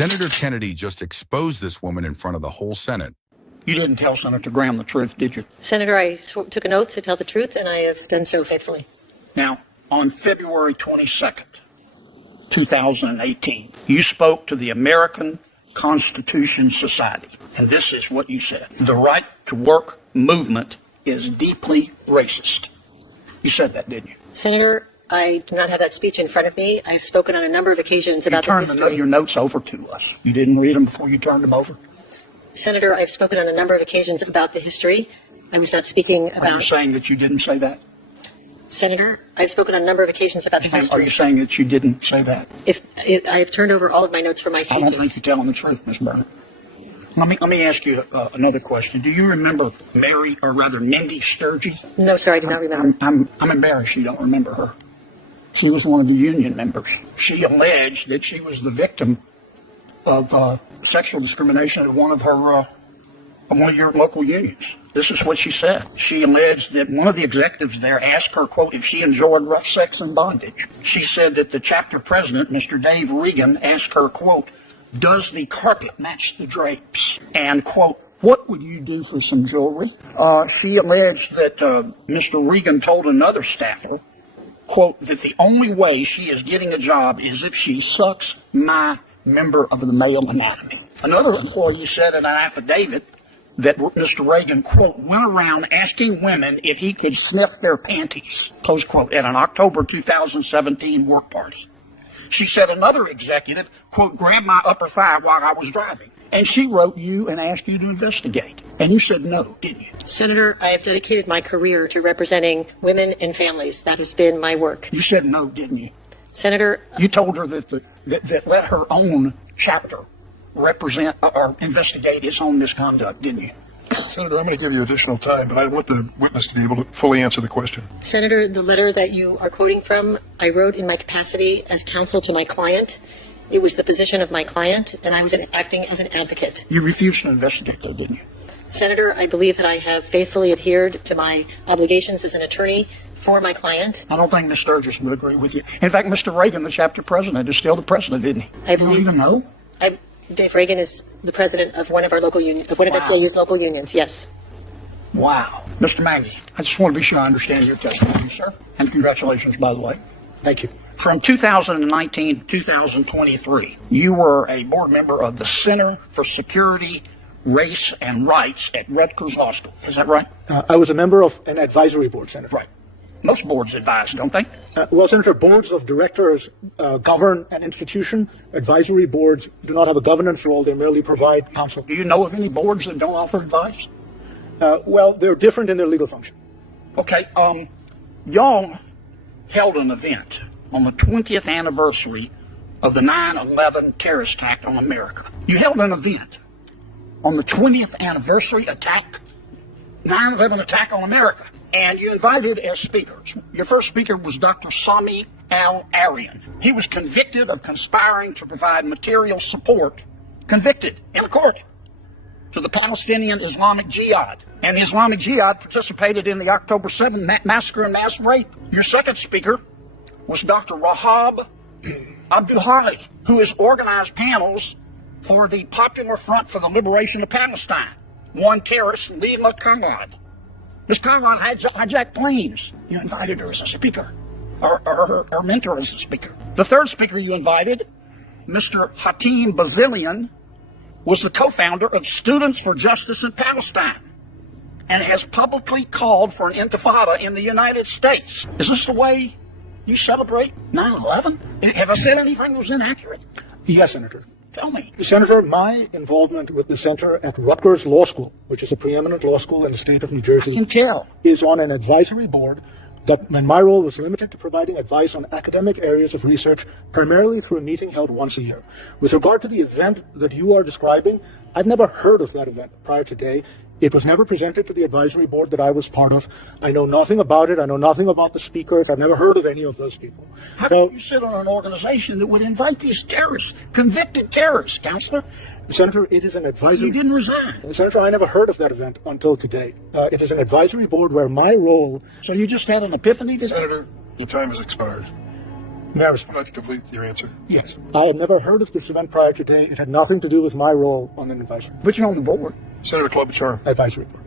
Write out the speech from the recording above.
Senator Kennedy just exposed this woman in front of the whole Senate. You didn't tell Senator Graham the truth, did you? Senator, I took an oath to tell the truth, and I have done so faithfully. Now, on February 22nd, 2018, you spoke to the American Constitution Society, and this is what you said. The right to work movement is deeply racist. You said that, didn't you? Senator, I do not have that speech in front of me. I've spoken on a number of occasions about the history. You turned your notes over to us. You didn't read them before you turned them over? Senator, I've spoken on a number of occasions about the history. I was not speaking about... Are you saying that you didn't say that? Senator, I've spoken on a number of occasions about the history. Are you saying that you didn't say that? I have turned over all of my notes for my speeches. I don't think you're telling the truth, Ms. Burnett. Let me ask you another question. Do you remember Mindy Sturgis? No, sir, I do not remember. I'm embarrassed you don't remember her. She was one of the union members. She alleged that she was the victim of sexual discrimination at one of your local unions. This is what she said. She alleged that one of the executives there asked her, quote, if she enjoyed rough sex and bondage. She said that the chapter president, Mr. Dave Regan, asked her, quote, does the carpet match the drapes? And, quote, what would you do for some jewelry? She alleged that Mr. Regan told another staffer, quote, that the only way she is getting a job is if she sucks my member of the male anatomy. Another employee said in an affidavit that Mr. Reagan, quote, went around asking women if he could sniff their panties, close quote, at an October 2017 work party. She said another executive, quote, grabbed my upper thigh while I was driving. And she wrote you and asked you to investigate. And you said no, didn't you? Senator, I have dedicated my career to representing women and families. That has been my work. You said no, didn't you? Senator... You told her that let her own chapter represent or investigate its own misconduct, didn't you? Senator, I'm going to give you additional time, but I want the witness to be able to fully answer the question. Senator, the letter that you are quoting from, I wrote in my capacity as counsel to my client. It was the position of my client, and I was acting as an advocate. You refused to investigate, though, didn't you? Senator, I believe that I have faithfully adhered to my obligations as an attorney for my client. I don't think Ms. Sturgis would agree with you. In fact, Mr. Reagan, the chapter president, is still the president, isn't he? I believe... You don't even know? Dave Reagan is the president of one of our local unions, of one of SEIU's local unions, yes. Wow. Mr. Maggie, I just want to be sure I understand your testimony, sir. And congratulations, by the way. Thank you. From 2019 to 2023, you were a board member of the Center for Security, Race, and Rights at Rutgers Law School. Is that right? I was a member of an advisory board, Senator. Right. Most boards advise, don't they? Well, Senator, boards of directors govern an institution. Advisory boards do not have a governance role. They merely provide counsel. Do you know of any boards that don't offer advice? Well, they're different in their legal function. Okay. Y'all held an event on the 20th anniversary of the 9/11 terrorist attack on America. You held an event on the 20th anniversary attack, 9/11 attack on America. And you invited as speakers. Your first speaker was Dr. Sami al-Arian. He was convicted of conspiring to provide material support, convicted in a court, to the Palestinian Islamic Jihad. And the Islamic Jihad participated in the October 7 massacre and mass rape. Your second speaker was Dr. Rahab Abdulhadi, who has organized panels for the Popular Front for the Liberation of Palestine. One terrorist, Leila Conrad. Ms. Conrad hijacked planes. You invited her as a speaker, or her mentor as a speaker. The third speaker you invited, Mr. Hatim Bazilian, was the co-founder of Students for Justice in Palestine and has publicly called for an intifada in the United States. Is this the way you celebrate 9/11? Have I said anything that was inaccurate? Yes, Senator. Tell me. Senator, my involvement with the Center at Rutgers Law School, which is a preeminent law school in the state of New Jersey, I can tell, is on an advisory board that my role was limited to providing advice on academic areas of research, primarily through a meeting held once a year. With regard to the event that you are describing, I've never heard of that event prior to today. It was never presented to the advisory board that I was part of. I know nothing about it. I know nothing about the speakers. I've never heard of any of those people. How can you sit on an organization that would invite these terrorists, convicted terrorists, Counselor? Senator, it is an advisory... You didn't resign. Senator, I never heard of that event until today. It is an advisory board where my role... So you just had an epiphany today? Senator, your time has expired. May I I'd respond? like to complete your answer. Yes. I had never heard of this event prior to today. It had nothing to do with my role on an advisory But you're on the board. Senator Klobuchar, board.